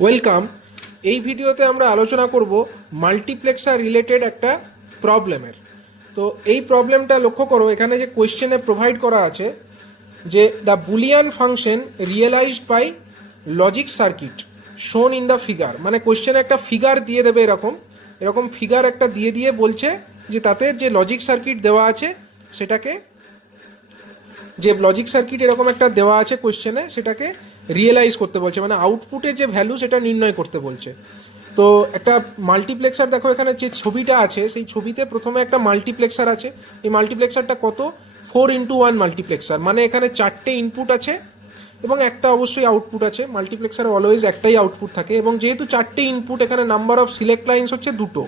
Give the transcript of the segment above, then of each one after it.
Welcome. এই ভিডিওতে আমরা আলোচনা করব মাল্টিপ্লেক্সার রিলেটেড একটা প্রবলেমের। তো এই প্রবলেমটা লক্ষ্য করো, এখানে যে কোয়েশ্চেনে প্রোভাইড করা আছে যে the Boolean function realized by logic circuit shown in the figure, মানে কোয়েশ্চেনে একটা ফিগার দিয়ে দেবে, এরকম এরকম ফিগার একটা দিয়ে বলছে যে তাতে যে লজিক সার্কিট দেওয়া আছে সেটাকে, যে লজিক সার্কিট এরকম একটা দেওয়া আছে কোয়েশ্চেনে, সেটাকে রিয়েলাইজ করতে বলছে, মানে আউটপুটের যে ভ্যালু সেটা নির্ণয় করতে বলছে। তো একটা মাল্টিপ্লেক্সার দেখো, এখানে যে ছবিটা আছে সেই ছবিতে প্রথমে একটা মাল্টিপ্লেক্সার আছে। এই মাল্টিপ্লেক্সারটা কত? 4x1 মাল্টিপ্লেক্সার, মানে এখানে 4টে ইনপুট আছে এবং একটা অবশ্যই আউটপুট আছে। মাল্টিপ্লেক্সারে অলওয়েজ একটাই আউটপুট থাকে, এবং যেহেতু 4টে ইনপুট, এখানে নাম্বার অফ সিলেক্ট লাইন্স হচ্ছে দুটো,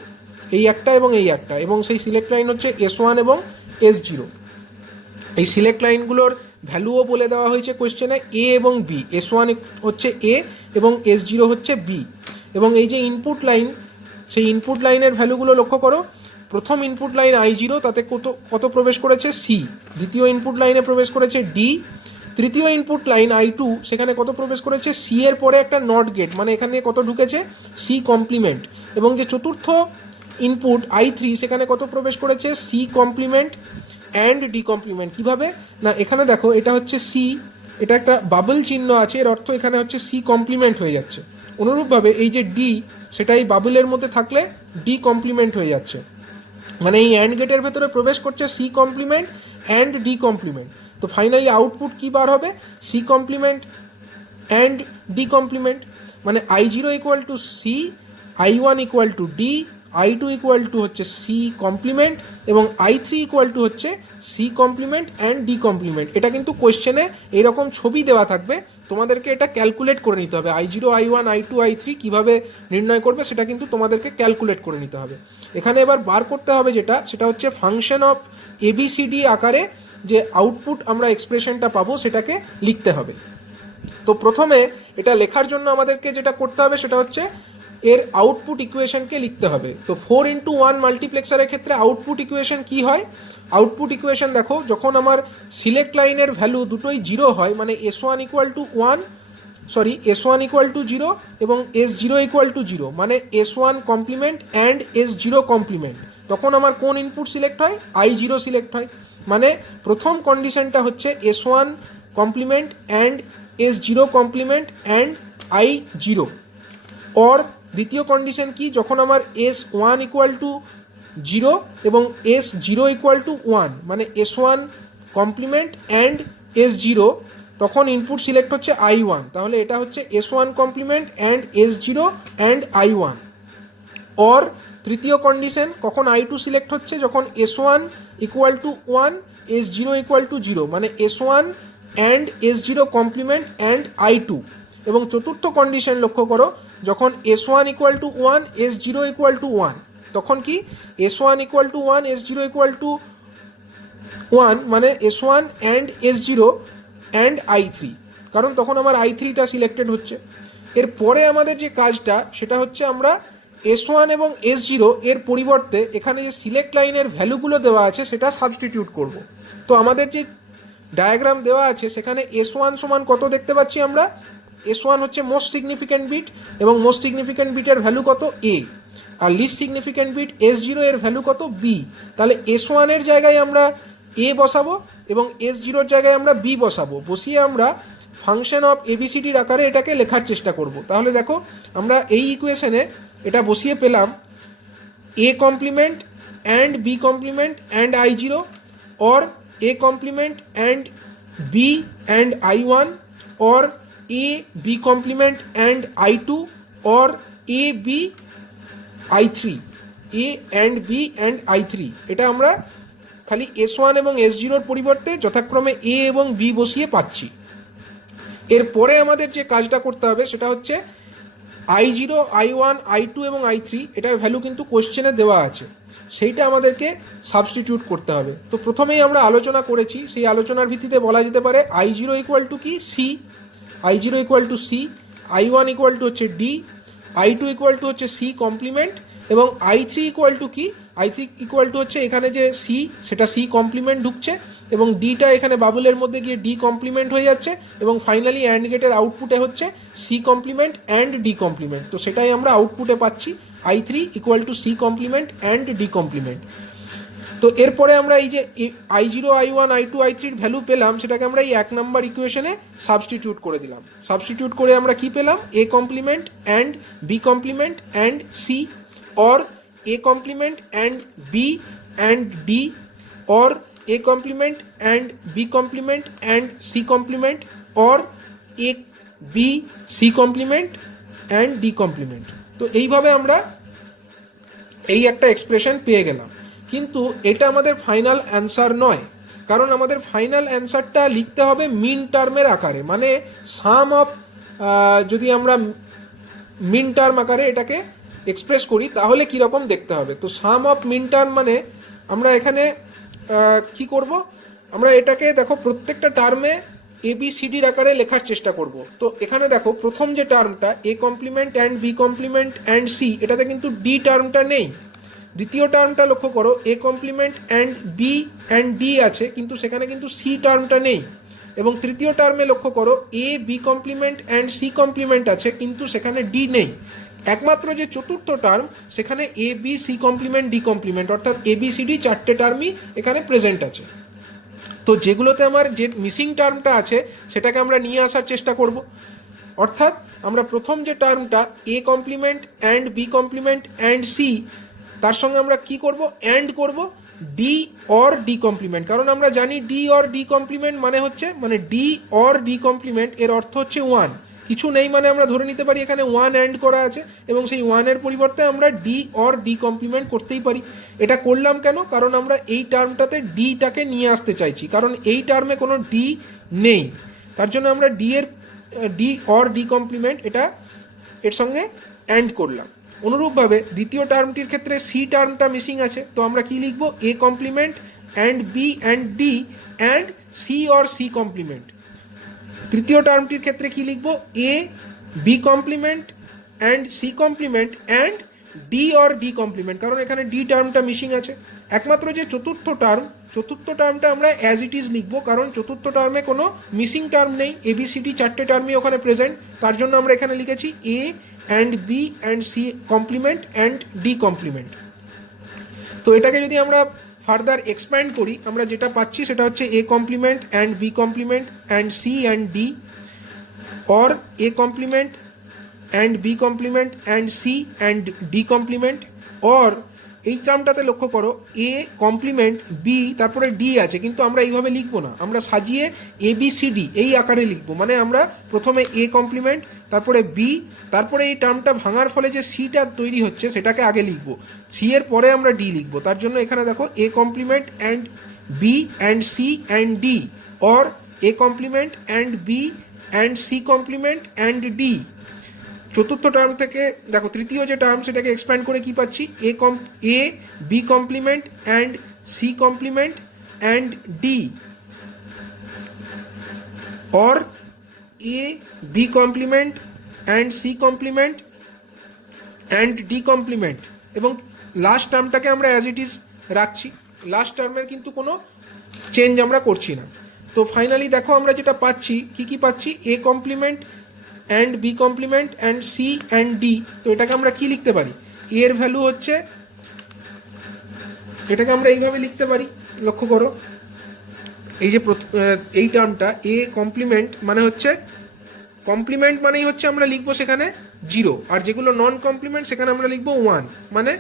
এই একটা এবং এই একটা, এবং সেই সিলেক্ট লাইন হচ্ছে S1 এবং S0। এই সিলেক্ট লাইনগুলোর ভ্যালুও বলে দেওয়া হয়েছে কোয়েশ্চেনে, এ এবং বি। S1 হচ্ছে এ এবং S0 হচ্ছে বি। এবং এই যে ইনপুট লাইন, সেই ইনপুট লাইনের ভ্যালুগুলো লক্ষ্য করো। প্রথম ইনপুট লাইন I0, তাতে কত প্রবেশ করেছে? সি। দ্বিতীয় ইনপুট লাইনে প্রবেশ করেছে ডি। তৃতীয় ইনপুট লাইন I2, সেখানে কত প্রবেশ করেছে? সি এর পরে একটা নট গেট, মানে এখানে কত ঢুকেছে? C complement. এবং যে চতুর্থ ইনপুট I3, সেখানে কত প্রবেশ করেছে? C complement and D complement. কীভাবে না, এখানে দেখো, এটা হচ্ছে সি, এটা একটা বাবল চিহ্ন আছে, এর অর্থ এখানে হচ্ছে সি কমপ্লিমেন্ট হয়ে যাচ্ছে। অনুরূপভাবে এই যে ডি, সেটা এই বাবলের মধ্যে থাকলে ডি কমপ্লিমেন্ট হয়ে যাচ্ছে, মানে এই অ্যান্ড গেটের ভেতরে প্রবেশ করছে C complement and D complement. তো ফাইনালি আউটপুট কী বার হবে? C complement and D complement, মানে I0 equal to C, I1 equal to D, I2 equal to হচ্ছে সি কমপ্লিমেন্ট, এবং I3 ইকুয়াল টু হচ্ছে C complement and D complement. এটা কিন্তু কোয়েশ্চেনে এইরকম ছবি দেওয়া থাকবে, তোমাদেরকে এটা ক্যালকুলেট করে নিতে হবে। I0, I1, I2, I3 কীভাবে নির্ণয় করবে সেটা কিন্তু তোমাদেরকে ক্যালকুলেট করে নিতে হবে। এখানে এবার বার করতে হবে সেটা হচ্ছে ফাংশন অফ ABCD আকারে যে আউটপুট আমরা এক্সপ্রেশনটা পাবো সেটাকে লিখতে হবে। তো প্রথমে এটা লেখার জন্য আমাদেরকে যেটা করতে হবে সেটা হচ্ছে এর আউটপুট ইকুয়েশনকে লিখতে হবে। তো 4x1 মাল্টিপ্লেক্সারের ক্ষেত্রে আউটপুট ইকুয়েশন কি হয়? আউটপুট ইকুয়েশন দেখো, যখন আমার সিলেক্ট লাইনের ভ্যালু দুটোই 0 হয়, মানে S1 ইকুয়াল টু 0 এবং S0 ইকুয়াল টু 0, মানে S1 complement and S0 complement, তখন আমার কোন ইনপুট সিলেক্ট হয়? I0 সিলেক্ট হয়। মানে প্রথম কন্ডিশনটা হচ্ছে S1 complement and S0 complement and I0। Or দ্বিতীয় কন্ডিশন কি? যখন আমার S1 ইকুয়াল টু 0 এবং S0 ইকুয়াল টু 1, মানে S1 কমপ্লিমেন্ট অ্যান্ড S0, তখন ইনপুট সিলেক্ট হচ্ছে I1। তাহলে এটা হচ্ছে S1 complement and S0 and I1। Or তৃতীয় কন্ডিশন, কখন I2 সিলেক্ট হচ্ছে? যখন S1 equal to 1, S0 equal to 0, মানে S1 and S0 complement and I2। এবং চতুর্থ কন্ডিশন লক্ষ্য করো, যখন S1 equal to 1, S0 equal to 1, তখন কি? S1 equal to 1, S0 equal to 1, মানে S1 and S0 and I3, কারণ তখন আমার I3টা সিলেক্টেড হচ্ছে। এরপরে আমাদের যে কাজটা সেটা হচ্ছে আমরা S1 এবং S0 এর পরিবর্তে এখানে যে সিলেক্ট লাইনের ভ্যালুগুলো দেওয়া আছে সেটা সাবস্টিটিউট করব। তো আমাদের যে ডায়াগ্রাম দেওয়া আছে সেখানে S1 সমান কত দেখতে পাচ্ছি আমরা? S1 হচ্ছে মোস্ট সিগনিফিক্যান্ট বিট, এবং মোস্ট সিগনিফিক্যান্ট বিটের ভ্যালু কত? A। আর লিস্ট সিগনিফিক্যান্ট বিট S0 এর ভ্যালু কত? B। তাহলে S1 এর জায়গায় আমরা A বসাবো এবং S0 এর জায়গায় আমরা B বসাবো। বসিয়ে আমরা ফাংশন অফ ABCDর আকারে এটাকে লেখার চেষ্টা করব। তাহলে দেখো, আমরা এই ইকুয়েশনে এটা বসিয়ে পেলাম A complement and B complement and I0, or A complement and B and I1, or A B complement and I2, or A B I3, A and B and I3। এটা আমরা খালি S1 এবং S0 পরিবর্তে যথাক্রমে A এবং B বসিয়ে পাচ্ছি। এরপরে আমাদের যে কাজটা করতে হবে সেটা হচ্ছে I0, I1, I2 এবং I3, এটার ভ্যালু কিন্তু কোশ্চেনে দেওয়া আছে, সেইটা আমাদেরকে সাবস্টিটিউট করতে হবে। তো প্রথমেই আমরা আলোচনা করেছি, সেই আলোচনার ভিত্তিতে বলা যেতে পারে I0 ইকুয়াল টু কি? C. I0 equal to C, I1 equal to হচ্ছে ডি, I2 ইকুয়াল টু হচ্ছে সি কমপ্লিমেন্ট, এবং I3 ইকুয়াল টু কি? I3 ইকুয়াল টু হচ্ছে এখানে যে সি, সেটা সি কমপ্লিমেন্ট ঢুকছে, এবং ডিটা এখানে বাবুলের মধ্যে গিয়ে ডি কমপ্লিমেন্ট হয়ে যাচ্ছে এবং ফাইনালি অ্যান্ড গেটের আউটপুটে হচ্ছে C complement and D complement. তো সেটাই আমরা আউটপুটে পাচ্ছি I3 equal to C complement and D complement. তো এরপরে আমরা এই যে I0 I1 I2 I3 value পেলাম সেটাকে আমরা এই 1 নম্বর ইকুয়েশনে সাবস্টিটিউট করে দিলাম। সাবস্টিটিউট করে আমরা কি পেলাম, A complement and B complement and C, or A complement and B and D, or A complement and B complement and C complement, or A B C complement and D complement. তো এইভাবে আমরা এই একটা expression পেয়ে গেলাম। কিন্তু এটা আমাদের ফাইনাল অ্যান্সার নয়, কারণ আমাদের ফাইনাল অ্যান্সারটা লিখতে হবে মিন টার্মের আকারে, মানে সাম অফ, যদি আমরা মিন টার্ম আকারে এটাকে এক্সপ্রেস করি তাহলে কীরকম দেখতে হবে। তো সাম অফ মিন টার্ম মানে আমরা এখানে কি করব, আমরা এটাকে দেখো প্রত্যেকটা টার্মে ABCDর আকারে লেখার চেষ্টা করব। তো এখানে দেখো প্রথম যে টার্মটা A complement and B complement and C, এটাতে কিন্তু ডি টার্মটা নেই। দ্বিতীয় টার্মটা লক্ষ্য করো, A complement and B and D আছে, কিন্তু সেখানে কিন্তু সি টার্মটা নেই। এবং তৃতীয় টার্মে লক্ষ্য করো, A B complement and C complement আছে, কিন্তু সেখানে ডি নেই। একমাত্র যে চতুর্থ টার্ম সেখানে A B C complement D complement, অর্থাৎ ABCD চারটে টার্মই এখানে প্রেজেন্ট আছে। তো যেগুলোতে আমার যে মিসিং টার্মটা আছে সেটাকে আমরা নিয়ে আসার চেষ্টা করব। অর্থাৎ আমরা প্রথম যে টার্মটা A complement and B complement and C, তার সঙ্গে আমরা কি করব, অ্যান্ড করব ডি অর ডি কমপ্লিমেন্ট। কারণ আমরা জানি ডি অর ডি কমপ্লিমেন্ট মানে হচ্ছে, মানে ডি অর ডি কমপ্লিমেন্ট এর অর্থ হচ্ছে 1, কিছু নেই মানে আমরা ধরে নিতে পারি এখানে 1 অ্যান্ড করা আছে, এবং সেই 1-এর পরিবর্তে আমরা ডি অর ডি কমপ্লিমেন্ট করতেই পারি। এটা করলাম কেন, কারণ আমরা এই টার্মটাতে ডিটাকে নিয়ে আসতে চাইছি, কারণ এই টার্মে কোনো ডি নেই, তার জন্য আমরা ডি অর ডি কমপ্লিমেন্ট এটা এর সঙ্গে অ্যান্ড করলাম। অনুরূপভাবে দ্বিতীয় টার্মটির ক্ষেত্রে সি টার্মটা মিসিং আছে, তো আমরা কি লিখব, A complement and B and D and C or C complement. তৃতীয় টার্মটির ক্ষেত্রে কি লিখব, A B complement and C complement and D or D complement, কারণ এখানে ডি টার্মটা মিসিং আছে। একমাত্র যে চতুর্থ টার্মটা আমরা অ্যাজ ইট ইজ লিখবো, কারণ চতুর্থ টার্মে কোনো মিসিং টার্ম নেই, ABCD চারটে টার্মই ওখানে প্রেজেন্ট, তার জন্য আমরা এখানে লিখেছি A and B and C complement and D complement. তো এটাকে যদি আমরা ফার্দার এক্সপ্যান্ড করি, আমরা যেটা পাচ্ছি সেটা হচ্ছে A complement and B complement and C and D, or A complement and B complement and C and D complement, or এই টার্মটাতে লক্ষ্য করো, এ কমপ্লিমেন্ট বি তারপরে ডি আছে, কিন্তু আমরা এইভাবে লিখবো না, আমরা সাজিয়ে ABCD এই আকারে লিখবো। মানে আমরা প্রথমে এ কমপ্লিমেন্ট, তারপরে বি, তারপরে এই টার্মটা ভাঙার ফলে যে সিটা তৈরি হচ্ছে সেটাকে আগে লিখবো, সি এর পরে আমরা ডি লিখবো। তার জন্য এখানে দেখো A complement and B and C and D, or A complement and B and C complement and D. চতুর্থ টার্ম থেকে দেখো তৃতীয় যে টার্ম সেটাকে এক্সপ্যান্ড করে কি পাচ্ছি, A B complement and C complement and D, or A B complement and C complement and D complement, এবং লাস্ট টার্মটাকে আমরা অ্যাজ ইট ইজ রাখছি, লাস্ট টার্মের কিন্তু কোনো চেঞ্জ আমরা করছি না। তো ফাইনালি দেখো আমরা যেটা পাচ্ছি, কি পাচ্ছি, A complement and B complement and C and D. তো এটাকে আমরা কি লিখতে পারি, এর ভ্যালু হচ্ছে, এটাকে আমরা এইভাবে লিখতে পারি, লক্ষ্য করো এই যে এই টার্মটা এ কমপ্লিমেন্ট মানে হচ্ছে, কমপ্লিমেন্ট মানেই হচ্ছে আমরা লিখবো সেখানে 0, আর যেগুলো নন কমপ্লিমেন্ট সেখানে আমরা লিখবো 1। মানে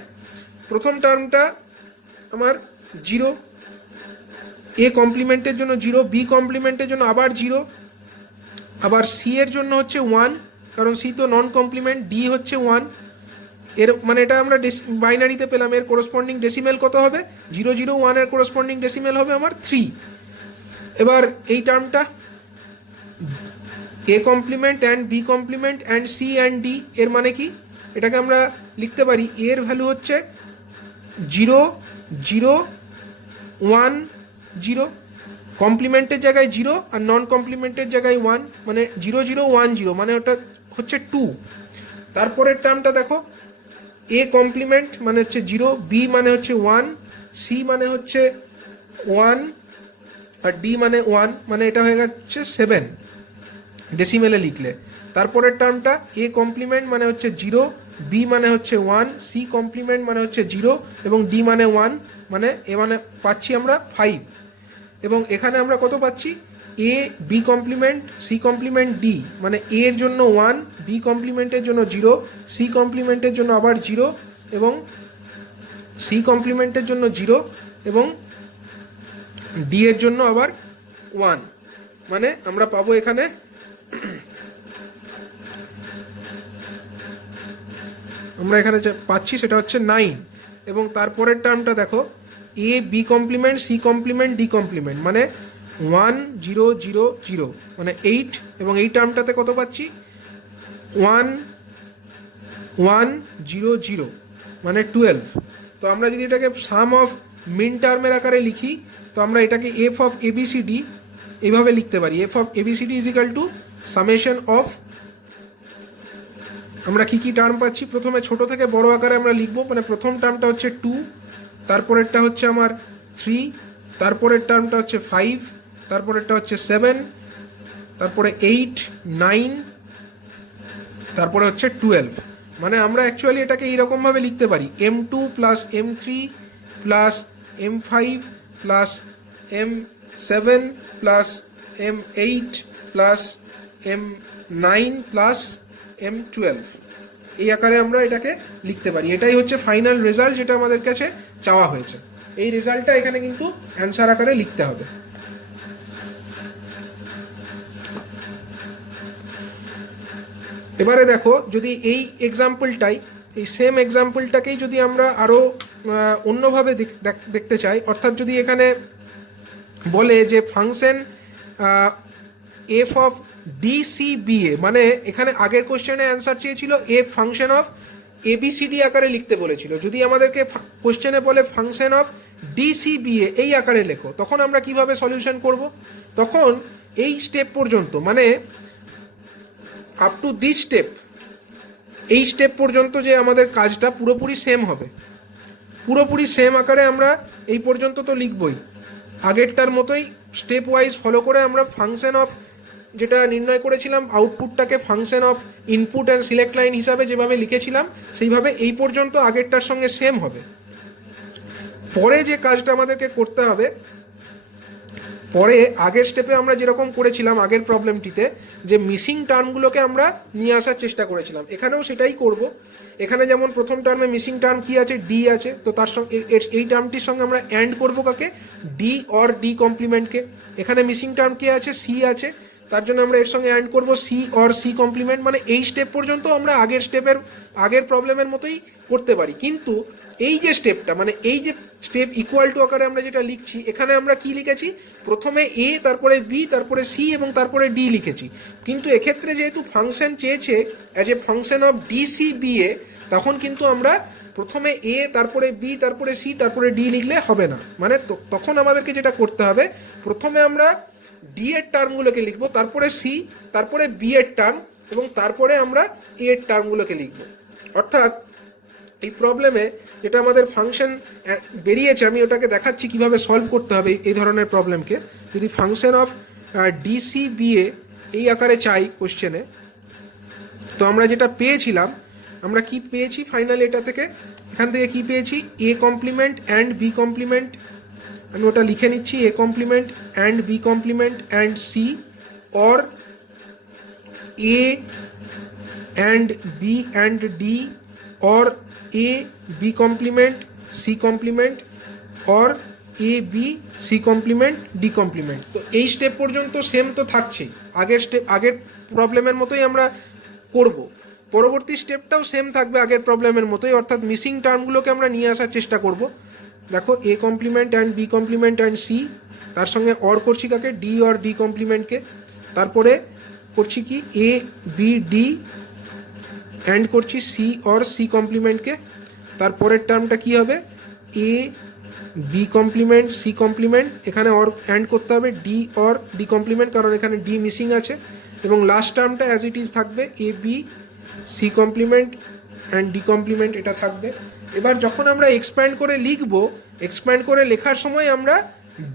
প্রথম টার্মটা আমার 0, এ কমপ্লিমেন্টের জন্য 0, বি কমপ্লিমেন্টের জন্য আবার 0, আবার সি এর জন্য হচ্ছে 1, কারণ সি তো নন কমপ্লিমেন্ট, ডি হচ্ছে 1। এর মানে এটা আমরা বাইনারিতে পেলাম, এর কোরসপন্ডিং ডেসিমেল কত হবে, 001 এর কোরসপন্ডিং ডেসিমেল হবে আমার 3। এবার এই টার্মটা A complement and B complement and C and D, এর মানে কি, এটাকে আমরা লিখতে পারি এর ভ্যালু হচ্ছে 00110, কমপ্লিমেন্টের জায়গায় 0 আর নন কমপ্লিমেন্টের জায়গায় 1, মানে 0010, মানে ওটা হচ্ছে 2। তারপরের টার্মটা দেখো, এ কমপ্লিমেন্ট মানে হচ্ছে 0, বি মানে হচ্ছে 1, সি মানে হচ্ছে 1, আর ডি মানে 1, মানে এটা হয়ে যাচ্ছে 7 ডেসিমেলে লিখলে। তারপরের টার্মটা এ কমপ্লিমেন্ট মানে হচ্ছে 0, বি মানে হচ্ছে 1, সি কমপ্লিমেন্ট মানে হচ্ছে 0 এবং ডি মানে 1, মানে এ মানে পাচ্ছি আমরা 5। এবং এখানে আমরা কত পাচ্ছি, A B complement C complement D, মানে এ এর জন্য 1, বি কমপ্লিমেন্টের জন্য 0, সি কমপ্লিমেন্টের জন্য আবার 0 এবং সি কমপ্লিমেন্টের জন্য 0 এবং ডি এর জন্য আবার 1, মানে আমরা পাবো এখানে আমরা এখানে যে পাচ্ছি সেটা হচ্ছে 9। এবং তারপরের টার্মটা দেখো, A B complement C complement D complement, মানে 1 0 0 0, মানে 8। এবং এই টার্মটাতে কত পাচ্ছি, 1 1 0 0, মানে 12। তো আমরা যদি এটাকে সাম অফ মিন টার্মের আকারে লিখি, তো আমরা এটাকে এফ অফ এবিসিডি এইভাবে লিখতে পারি, F of A B C D is equal to summation of, আমরা কি কি টার্ম পাচ্ছি, প্রথমে ছোট থেকে বড় আকারে আমরা লিখবো, মানে প্রথম টার্মটা হচ্ছে 2, তারপরেরটা হচ্ছে আমার 3, তারপরের টার্মটা হচ্ছে 5, তারপরেরটা হচ্ছে 7, তারপরে 8 9, তারপরে হচ্ছে 12। মানে আমরা অ্যাকচুয়ালি এটাকে এইরকমভাবে লিখতে পারি, M2 plus M3 plus M5 plus M7 plus M8 plus M9 plus M12, এই আকারে আমরা এটাকে লিখতে পারি। এটাই হচ্ছে ফাইনাল রেজাল্ট যেটা আমাদের কাছে চাওয়া হয়েছে। এই রেজাল্টটা এখানে কিন্তু অ্যান্সার আকারে লিখতে হবে। এবারে দেখো, যদি এই এক্সাম্পলটাই, এই সেম এক্সাম্পলটাকেই যদি আমরা আরও অন্যভাবে দেখতে চাই, অর্থাৎ যদি এখানে বলে যে ফাংশন এফ অফ ডিসিবিএ, মানে এখানে আগের কোশ্চেনে অ্যান্সার চেয়েছিল এফ ফাংশন অফ এবিসিডি আকারে লিখতে বলেছিল। যদি আমাদেরকে কোশ্চেনে বলে ফাংশন অফ ডিসিবিএ এই আকারে লেখো, তখন আমরা কিভাবে সলিউশন করব? তখন এই স্টেপ পর্যন্ত, মানে আপ টু দিস স্টেপ, এই স্টেপ পর্যন্ত যে আমাদের কাজটা পুরোপুরি সেম হবে, পুরোপুরি সেম আকারে আমরা এই পর্যন্ত তো লিখবই, আগেরটার মতোই স্টেপ ওয়াইজ ফলো করে আমরা ফাংশন অফ যেটা নির্ণয় করেছিলাম, আউটপুটটাকে function of input and select line হিসাবে যেভাবে লিখেছিলাম সেইভাবে এই পর্যন্ত আগেরটার সঙ্গে সেম হবে। পরে যে কাজটা আমাদেরকে করতে হবে, পরে আগের স্টেপে আমরা যেরকম করেছিলাম আগের প্রবলেমটিতে, যে মিসিং টার্মগুলোকে আমরা নিয়ে আসার চেষ্টা করেছিলাম, এখানেও সেটাই করব। এখানে যেমন প্রথম টার্মে মিসিং টার্ম কি আছে, ডি আছে, তো তার সঙ্গে এই টার্মটির সঙ্গে আমরা অ্যান্ড করব কাকে, ডি অর ডি কমপ্লিমেন্টকে। এখানে মিসিং টার্ম কি আছে, সি আছে, তার জন্য আমরা এর সঙ্গে অ্যান্ড করব সি অর সি কমপ্লিমেন্ট। মানে এই স্টেপ পর্যন্ত আমরা আগের প্রবলেমের মতোই করতে পারি, কিন্তু এই যে স্টেপটা, মানে এই যে স্টেপ ইকুয়াল টু আকারে আমরা যেটা লিখছি, এখানে আমরা কি লিখেছি, প্রথমে এ, তারপরে বি, তারপরে সি এবং তারপরে ডি লিখেছি। কিন্তু এক্ষেত্রে যেহেতু ফাংশন চেয়েছে অ্যাজ এ ফাংশন অফ ডিসিবিএ, তখন কিন্তু আমরা প্রথমে এ, তারপরে বি, তারপরে সি, তারপরে ডি লিখলে হবে না। মানে তখন আমাদেরকে যেটা করতে হবে, প্রথমে আমরা ডি এর টার্মগুলোকে লিখবো, তারপরে সি, তারপরে বি এর টার্ম এবং তারপরে আমরা এ এর টার্মগুলোকে লিখব। অর্থাৎ এই প্রবলেমে যেটা আমাদের ফাংশন বেরিয়েছে, আমি ওটাকে দেখাচ্ছি কিভাবে সলভ করতে হবে এই ধরনের প্রবলেমকে। যদি ফাংশন অফ ডিসিবিএ এই আকারে চাই কোশ্চেনে, তো আমরা যেটা পেয়েছিলাম, আমরা কি পেয়েছি ফাইনালি এটা থেকে, এখান থেকে কি পেয়েছি, A complement and B complement, আমি ওটা লিখে নিচ্ছি, A complement and B complement and C, or A and B and D, or a b complement c complement or a b c complement d complement। তো এই step পর্যন্ত same তো থাকছেই, আগের প্রবলেমের মতোই আমরা করব। পরবর্তী স্টেপটাও সেম থাকবে আগের প্রবলেমের মতোই, অর্থাৎ মিসিং টার্মগুলোকে আমরা নিয়ে আসার চেষ্টা করব। দেখো, A complement and B complement and C, তার সঙ্গে অর করছি কাকে, ডি অর ডি কমপ্লিমেন্টকে, তারপরে করছি কি এ বি ডি, অ্যান্ড করছি সি অর সি কমপ্লিমেন্টকে। তারপরের টার্মটা কি হবে, এ বি কমপ্লিমেন্ট সি কমপ্লিমেন্ট, এখানে অর অ্যান্ড করতে হবে ডি অর ডি কমপ্লিমেন্ট, কারণ এখানে ডি মিসিং আছে। এবং লাস্ট টার্মটা অ্যাজ ইট ইজ থাকবে, A B C complement and D complement, এটা থাকবে। এবার যখন আমরা এক্সপ্যান্ড করে লিখবো, এক্সপ্যান্ড করে লেখার সময় আমরা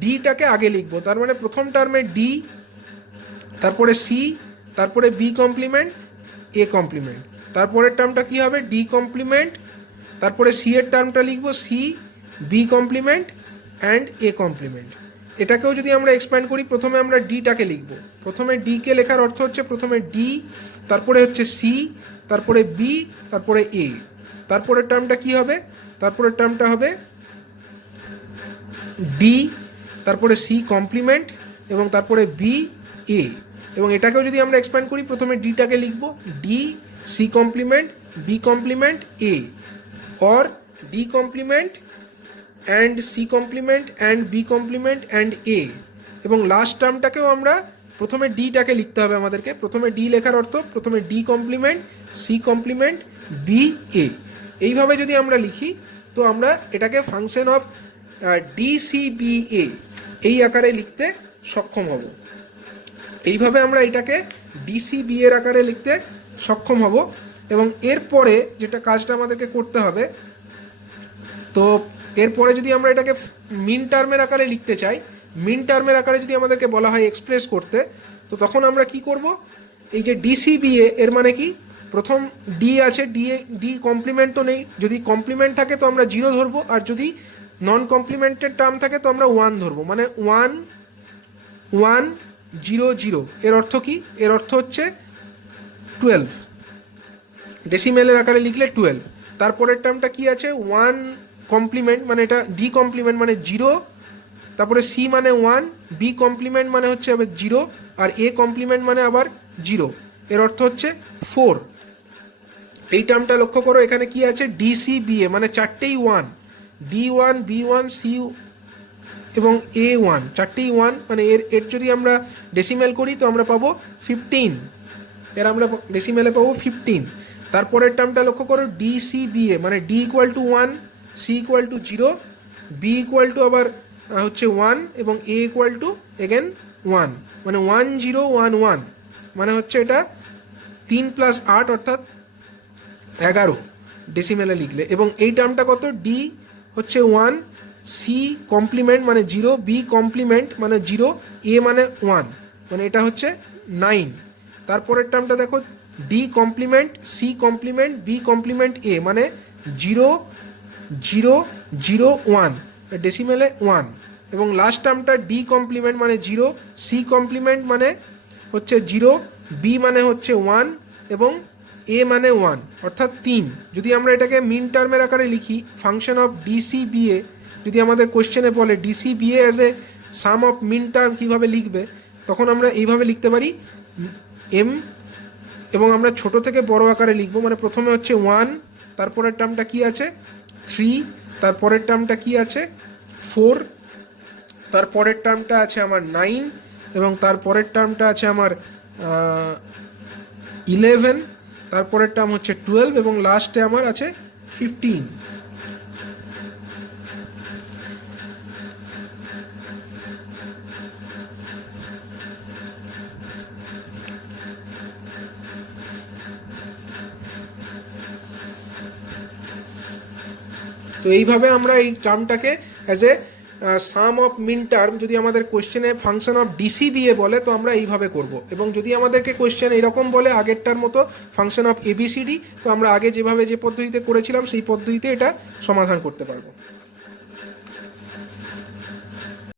ডিটাকে আগে লিখবো। তার মানে প্রথম টার্মে ডি, তারপরে সি, তারপরে বি কমপ্লিমেন্ট, এ কমপ্লিমেন্ট। তারপরের টার্মটা কি হবে? ডি কমপ্লিমেন্ট, তারপরে সি এর টার্মটা লিখবো C, B complement and A complement. এটাকেও যদি আমরা এক্সপ্যান্ড করি, প্রথমে আমরা ডিটাকে লিখবো। প্রথমে ডিকে লেখার অর্থ হচ্ছে প্রথমে ডি, তারপরে হচ্ছে সি, তারপরে বি, তারপরে এ। তারপরের টার্মটা কি হবে? তারপরের টার্মটা হবে ডি, তারপরে সি কমপ্লিমেন্ট এবং তারপরে বি, এ। এবং এটাকেও যদি আমরা এক্সপ্যান্ড করি, প্রথমে ডিটাকে লিখব D, C complement, B complement, A, or D complement and C complement and B complement and A. এবং লাস্ট টার্মটাকেও আমরা প্রথমে ডিটাকে লিখতে হবে আমাদেরকে। প্রথমে ডি লেখার অর্থ প্রথমে D complement, C complement, B, A. এইভাবে যদি আমরা লিখি তো আমরা এটাকে ফাংশন অফ ডিসিবিএ এই আকারে লিখতে সক্ষম হব। এইভাবে আমরা এটাকে ডিসিবি এর আকারে লিখতে সক্ষম হব। এবং এরপরে যেটা কাজটা আমাদেরকে করতে হবে, তো এরপরে যদি আমরা এটাকে মিন টার্মের আকারে লিখতে চাই, মিন টার্মের আকারে যদি আমাদেরকে বলা হয় এক্সপ্রেস করতে, তো তখন আমরা কি করব? এই যে ডিসিবিএ এর মানে কি, প্রথম ডি আছে, ডি কমপ্লিমেন্ট তো নেই, যদি কমপ্লিমেন্ট থাকে তো আমরা 0 ধরবো, আর যদি নন কমপ্লিমেন্টেড টার্ম থাকে তো আমরা 1 ধরবো। মানে 1 1 0 0। এর অর্থ কি? এর অর্থ হচ্ছে 12। ডেসিমেলের আকারে লিখলে 12। তারপরের টার্মটা কি আছে? 1 কমপ্লিমেন্ট, মানে এটা ডি কমপ্লিমেন্ট মানে 0, তারপরে সি মানে 1, বি কমপ্লিমেন্ট মানে হচ্ছে আবার 0, আর এ কমপ্লিমেন্ট মানে আবার 0। এর অর্থ হচ্ছে 4। এই টার্মটা লক্ষ্য করো, এখানে কি আছে? ডিসিবিএ মানে চারটেই 1, D1, B1, C এবং A1, চারটেই 1। মানে এর যদি আমরা ডেসিমেল করি তো আমরা পাবো 15। এর আমরা ডেসিমেলে পাবো 15। তারপরের টার্মটা লক্ষ্য করো, ডিসিবিএ মানে D = 1, C = 0, B = আবার হচ্ছে 1 এবং A = এগেন 1। মানে 1 0 1 1, মানে হচ্ছে এটা 3 + 8 অর্থাৎ 11 ডেসিমেলে লিখলে। এবং এই টার্মটা কত? ডি হচ্ছে 1, সি কমপ্লিমেন্ট মানে 0, বি কমপ্লিমেন্ট মানে 0, এ মানে 1, মানে এটা হচ্ছে 9। তারপরের টার্মটা দেখো, D complement, C complement, B complement, A মানে 0 0 0 1, ডেসিমেলে 1। এবং লাস্ট টার্মটা ডি কমপ্লিমেন্ট মানে 0, সি কমপ্লিমেন্ট মানে হচ্ছে 0, বি মানে হচ্ছে 1 এবং এ মানে 1 অর্থাৎ 3। যদি আমরা এটাকে মিন টার্মের আকারে লিখি, ফাংশন অফ ডিসিবিএ, যদি আমাদের কোশ্চেনে বলে DCBA as a sum of minterm কীভাবে লিখবে, তখন আমরা এইভাবে লিখতে পারি এম, এবং আমরা ছোট থেকে বড় আকারে লিখব। মানে প্রথমে হচ্ছে 1, তারপরের টার্মটা কি আছে? 3, তারপরের টার্মটা কি আছে? 4, তারপরের টার্মটা আছে আমার 9, এবং তারপরের টার্মটা আছে আমার 11, তারপরের টার্ম হচ্ছে 12 এবং লাস্টে আমার আছে 15। তো এইভাবে আমরা এই টার্মটাকে as a sum of minterm, যদি আমাদের কোশ্চেনে ফাংশন অফ ডিসিবিএ বলে তো আমরা এইভাবে করব। এবং যদি আমাদেরকে কোশ্চেন এরকম বলে আগেরটার মতো ফাংশন অফ এবিসিডি, তো আমরা আগে যেভাবে যে পদ্ধতিতে করেছিলাম সেই পদ্ধতিতে এটা সমাধান করতে পারবো।